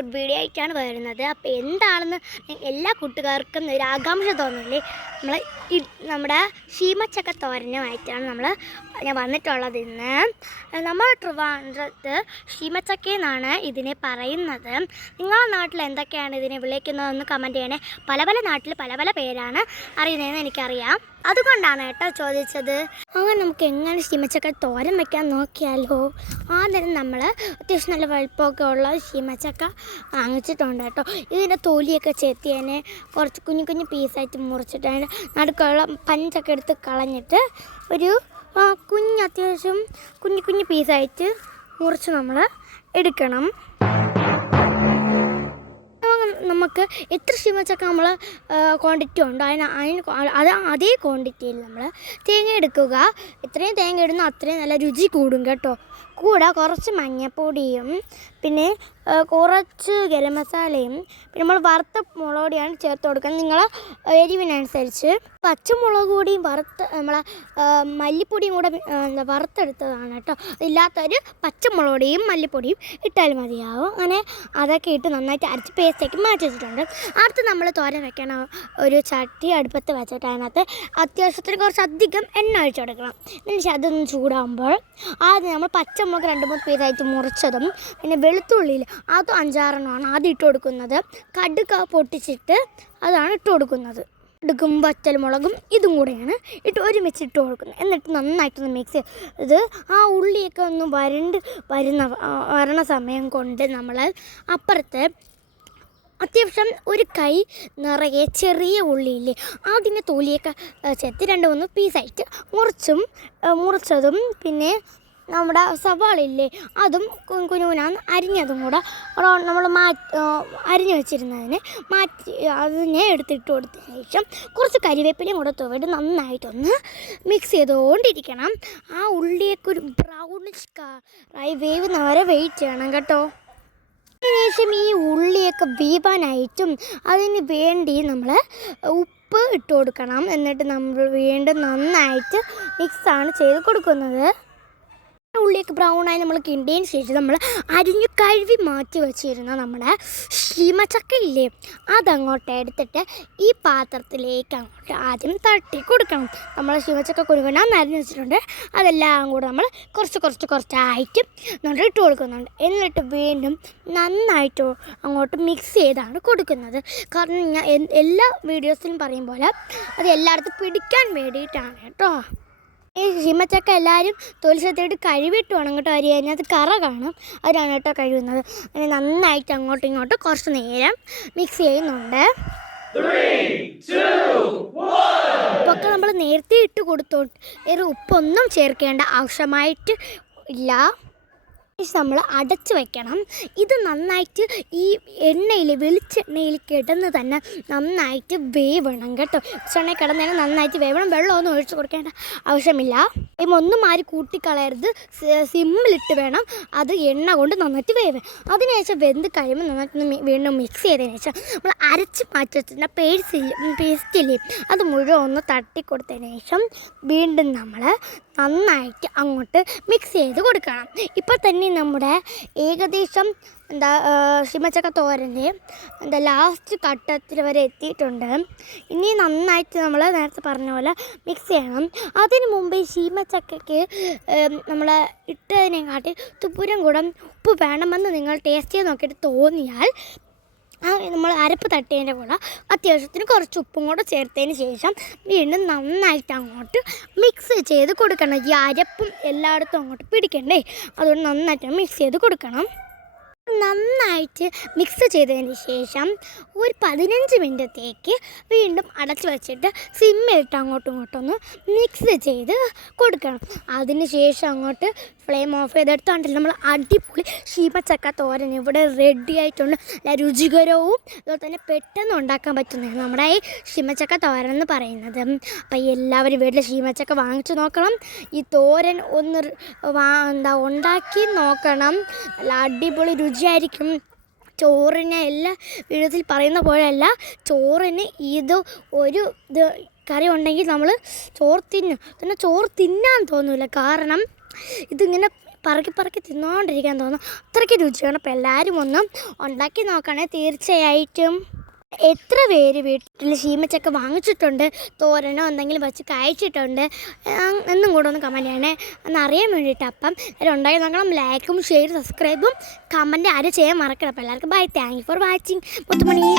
Food video ആയിട്ടാണ് വരുന്നത്. അപ്പോൾ എന്താണെന്ന് എല്ലാ കൂട്ടുകാർക്കും ഒരു ആകാംക്ഷ തോന്നില്ലേ? നമ്മുടെ ശീമച്ചക്ക തോരനുമായിട്ടാണ് ഞാൻ വന്നിട്ടുള്ളത്. ഇന്ന് നമ്മൾ ട്രിവാൻഡ്രത്ത് ശീമച്ചക്ക എന്നാണ് ഇതിനെ പറയുന്നത്. നിങ്ങളുടെ നാട്ടിൽ എന്തൊക്കെയാണ് ഇതിനെ വിളിക്കുന്നതെന്ന് കമൻറ്റ് ചെയ്യണേ. പല നാട്ടിൽ പല പേരാണ് അറിയുന്നതെന്ന് എനിക്കറിയാം, അതുകൊണ്ടാണ് കേട്ടോ ചോദിച്ചത്. അങ്ങനെ നമുക്ക് എങ്ങനെ ശീമച്ചക്ക തോരൻ വയ്ക്കാൻ നോക്കിയാലോ? ആദ്യം നമ്മൾ അത്യാവശ്യം നല്ല വലുപ്പമൊക്കെ ഉള്ള ശീമച്ചക്ക വാങ്ങിച്ചിട്ടുണ്ട് കേട്ടോ. ഇതിൻ്റെ തൊലിയൊക്കെ ചെത്തിയതിനെ കുറച്ച് കുഞ്ഞു പീസായിട്ട് മുറിച്ചിട്ട് അതിൻ്റെ നടുക്കുള്ള പഞ്ചൊക്കെ എടുത്ത് കളഞ്ഞിട്ട് ഒരു അത്യാവശ്യം കുഞ്ഞു പീസായിട്ട് മുറിച്ച് നമ്മൾ എടുക്കണം. നമുക്ക് എത്ര ശീമച്ചക്ക നമ്മൾ ക്വാണ്ടിറ്റി ഉണ്ടോ അതേ ക്വാണ്ടിറ്റിയിൽ നമ്മൾ തേങ്ങ എടുക്കുക. എത്രയും തേങ്ങ ഇടുന്നോ അത്രയും നല്ല രുചി കൂടും കേട്ടോ. കൂടെ കുറച്ച് മഞ്ഞൾപ്പൊടിയും പിന്നെ കുറച്ച് ഗരം മസാലയും പിന്നെ നമ്മൾ വറുത്ത മുളക് പൊടിയാണ് ചേർത്ത് കൊടുക്കുന്നത്. നിങ്ങൾ എരിവിനനുസരിച്ച് പച്ചമുളക് പൊടിയും നമ്മളെ മല്ലിപ്പൊടിയും കൂടെ വറുത്തെടുത്തതാണ് കേട്ടോ. ഇല്ലാത്തൊരു പച്ചമുളക് പൊടിയും മല്ലിപ്പൊടിയും ഇട്ടാൽ മതിയാവും. അങ്ങനെ അതൊക്കെ ഇട്ട് നന്നായിട്ട് അരച്ച് പേസ്റ്റാക്കി മാറ്റി വെച്ചിട്ടുണ്ട്. അടുത്ത് നമ്മൾ തോരൻ വെക്കണ ഒരു ചട്ടി അടുപ്പത്ത് വെച്ചിട്ട് അതിനകത്ത് അത്യാവശ്യത്തിന് കുറച്ചധികം എണ്ണ ഒഴിച്ചു കൊടുക്കണം. എന്നിട്ട് അതൊന്ന് ചൂടാകുമ്പോൾ ആദ്യം നമ്മൾ പച്ചമുളക് 2-3 പീസായിട്ട് മുറിച്ചതും പിന്നെ വെളുത്തുള്ളിയിൽ അത് 5-6 ആദ്യം ഇട്ട് കൊടുക്കുന്നത്. കടുക് പൊട്ടിച്ചിട്ട് അതാണ് ഇട്ട് കൊടുക്കുന്നത്. കടുകും വറ്റൽമുളകും ഇതും കൂടെയാണ് ഒരുമിച്ച് ഇട്ട് കൊടുക്കുന്നത്. എന്നിട്ട് നന്നായിട്ടൊന്ന് മിക്സ് ചെയ്ത് ആ ഉള്ളിയൊക്കെ ഒന്ന് വരണ സമയം കൊണ്ട് നമ്മൾ അപ്പുറത്ത് അത്യാവശ്യം ഒരു കൈ നിറയെ ചെറിയ ഉള്ളിയില്ലേ അതിൻ്റെ തൊലിയൊക്കെ ചെത്തി 2-3 പീസായിട്ട് മുറിച്ചതും പിന്നെ നമ്മുടെ സവാളയില്ലേ അതും കുനുകുനാന്ന് അരിഞ്ഞതും കൂടെ നമ്മൾ അരിഞ്ഞു വെച്ചിരുന്നതിനെ അതിനെ എടുത്തിട്ട് കൊടുത്തതിന് ശേഷം കുറച്ച് കരിവേപ്പിലയും കൂടെ തുവട്ട് നന്നായിട്ടൊന്ന് മിക്സ് ചെയ്തുകൊണ്ടിരിക്കണം. ആ ഉള്ളിയൊക്കെ ഒരു ബ്രൗണിഷ് കളറായി വേവുന്നവരെ വെയിറ്റ് ചെയ്യണം കേട്ടോ. അതിനുശേഷം ഈ ഉള്ളിയൊക്കെ വേവാനായിട്ടും അതിന് വേണ്ടി നമ്മൾ ഉപ്പ് ഇട്ട് കൊടുക്കണം. എന്നിട്ട് നമ്മൾ വീണ്ടും നന്നായിട്ട് മിക്സാണ് ചെയ്ത് കൊടുക്കുന്നത്. ഉള്ളിയൊക്കെ ബ്രൗണായി നമ്മൾ കിണ്ടിയതിന് ശേഷം നമ്മൾ അരിഞ്ഞു കഴുകി മാറ്റി വെച്ചിരുന്ന നമ്മുടെ ശീമച്ചക്ക ഇല്ലേ അതങ്ങോട്ട് എടുത്തിട്ട് ഈ പാത്രത്തിലേക്ക് അങ്ങോട്ട് ആദ്യം തട്ടി കൊടുക്കണം. നമ്മൾ ശീമച്ചക്ക കുരുകനാന്ന് അരിഞ്ഞു വെച്ചിട്ടുണ്ട്. അതെല്ലാം കൂടെ നമ്മൾ കുറച്ചായിട്ട് നമ്മൾ ഇട്ട് കൊടുക്കുന്നുണ്ട്. എന്നിട്ട് വീണ്ടും നന്നായിട്ട് അങ്ങോട്ട് മിക്സ് ചെയ്താണ് കൊടുക്കുന്നത്. കാരണം ഞാൻ എല്ലാ വീഡിയോസിലും പറയും പോലെ അത് എല്ലായിടത്തും പിടിക്കാൻ വേണ്ടിയിട്ടാണ് കേട്ടോ. ഈ ശീമച്ചക്ക എല്ലാവരും തൊലിച്ചെത്തിയിട്ട് കഴുകിയിട്ട് വേണം കേട്ടോ അരി. അതിനകത്ത് കറ കാണും, അതിനാണ് കേട്ടോ കഴുകുന്നത്. അങ്ങനെ നന്നായിട്ട് അങ്ങോട്ടും ഇങ്ങോട്ടും കുറച്ച് നേരം മിക്സ് ചെയ്യുന്നുണ്ട്. ഉപ്പൊക്കെ നമ്മൾ നേരത്തെ ഇട്ട് കൊടുത്തോട്ട് വേറെ ഉപ്പൊന്നും ചേർക്കേണ്ട ആവശ്യമായിട്ട് ഇല്ല. നമ്മൾ അടച്ച് വയ്ക്കണം. ഇത് നന്നായിട്ട് ഈ വെളിച്ചെണ്ണയിൽ കിടന്ന് തന്നെ നന്നായിട്ട് വേവണം കേട്ടോ. വെളിച്ചെണ്ണയിൽ കിടന്നതിന് നന്നായിട്ട് വേവണം. വെള്ളമൊന്നും ഒഴിച്ച് കൊടുക്കേണ്ട ആവശ്യമില്ല. ഒന്നും മാറി കൂട്ടിക്കളയരുത്. സിമ്മിലിട്ട് വേണം അത് എണ്ണ കൊണ്ട് നന്നായിട്ട് വേവ്. അതിനുശേഷം വെന്ത് കഴിയുമ്പോൾ നന്നായിട്ട് വീണ്ടും മിക്സ് ചെയ്തതിന് ശേഷം നമ്മൾ അരച്ച് മാറ്റി വെച്ചിട്ടുള്ള പേസ്റ്റില്ലേ അത് മുഴുവൻ ഒന്ന് തട്ടിക്കൊടുത്തതിന് ശേഷം വീണ്ടും നമ്മൾ നന്നായിട്ട് അങ്ങോട്ട് മിക്സ് ചെയ്ത് കൊടുക്കണം. ഇപ്പോൾ തന്നെ നമ്മുടെ ഏകദേശം ശീമച്ചക്ക തോരൻ്റെ ലാസ്റ്റ് ഘട്ടത്തിൽ വരെ എത്തിയിട്ടുണ്ട്. ഇനി നന്നായിട്ട് നമ്മൾ നേരത്തെ പറഞ്ഞ പോലെ മിക്സ് ചെയ്യണം. അതിന് മുമ്പ് ഈ ശീമച്ചക്കയ്ക്ക് നമ്മൾ ഇട്ടതിനെക്കാട്ടി തുപ്പുരം കൂടെ ഉപ്പ് വേണമെന്ന് നിങ്ങൾ ടേസ്റ്റ് ചെയ്ത് നോക്കിയിട്ട് തോന്നിയാൽ നമ്മൾ അരപ്പ് തട്ടിയതിൻ്റെ കൂടെ അത്യാവശ്യത്തിന് കുറച്ച് ഉപ്പും കൂടെ ചേർത്തതിന് ശേഷം വീണ്ടും നന്നായിട്ട് അങ്ങോട്ട് മിക്സ് ചെയ്ത് കൊടുക്കണം. ഈ അരപ്പും എല്ലായിടത്തും അങ്ങോട്ട് പിടിക്കണ്ടേ, അതുകൊണ്ട് നന്നായിട്ട് മിക്സ് ചെയ്ത് കൊടുക്കണം. നന്നായിട്ട് മിക്സ് ചെയ്തതിന് ശേഷം ഒരു 15 മിനിറ്റത്തേക്ക് വീണ്ടും അടച്ചു വെച്ചിട്ട് സിമ്മിലിട്ട് അങ്ങോട്ടും ഇങ്ങോട്ടൊന്ന് മിക്സ് ചെയ്ത് കൊടുക്കണം. അതിന് ശേഷം അങ്ങോട്ട് ഫ്ലെയിം ഓഫ് ചെയ്തെടുത്തോണ്ടല്ലോ നമ്മൾ അടിപൊളി ശീമച്ചക്ക തോരൻ ഇവിടെ റെഡി ആയിട്ടുണ്ട്. രുചികരവും അതുപോലെ തന്നെ പെട്ടെന്ന് ഉണ്ടാക്കാൻ പറ്റുന്നതാണ് നമ്മുടെ ഈ ശീമച്ചക്ക തോരൻ എന്ന് പറയുന്നത്. അപ്പോൾ എല്ലാവരും വീട്ടിൽ ശീമച്ചക്ക വാങ്ങിച്ചു നോക്കണം. ഈ തോരൻ ഒന്ന് ഉണ്ടാക്കി നോക്കണം. നല്ല അടിപൊളി രുചിയായിരിക്കും. ചോറിന് എല്ലാ വീഡിയോസിൽ പറയുന്ന പോലെയല്ല, ചോറിന് ഒരു കറി ഉണ്ടെങ്കിൽ നമ്മൾ ചോറ് തിന്നാൻ തോന്നില്ല. കാരണം ഇതിങ്ങനെ പറക്കി പറക്കി തിന്നുകൊണ്ടിരിക്കാൻ തോന്നും. അത്രയ്ക്ക് രുചിയാണ്. അപ്പോൾ എല്ലാവരും ഒന്നും ഉണ്ടാക്കി നോക്കണേ തീർച്ചയായിട്ടും. എത്ര പേര് വീട്ടിൽ ശീമച്ചക്ക വാങ്ങിച്ചിട്ടുണ്ട്, തോരനോ എന്തെങ്കിലും വെച്ച് കഴിച്ചിട്ടുണ്ട് എന്നും കൂടെ ഒന്ന് കമൻറ്റ് ചെയ്യണേ, എന്നറിയാൻ വേണ്ടിയിട്ട്. അപ്പം എല്ലാവരും ഉണ്ടാക്കി നോക്കണം. ലൈക്കും ഷെയർ സബ്സ്ക്രൈബും കമൻറ്റ് ആരും ചെയ്യാൻ മറക്കണം. അപ്പോൾ എല്ലാവർക്കും bye. Thank you for watching. Muthumani.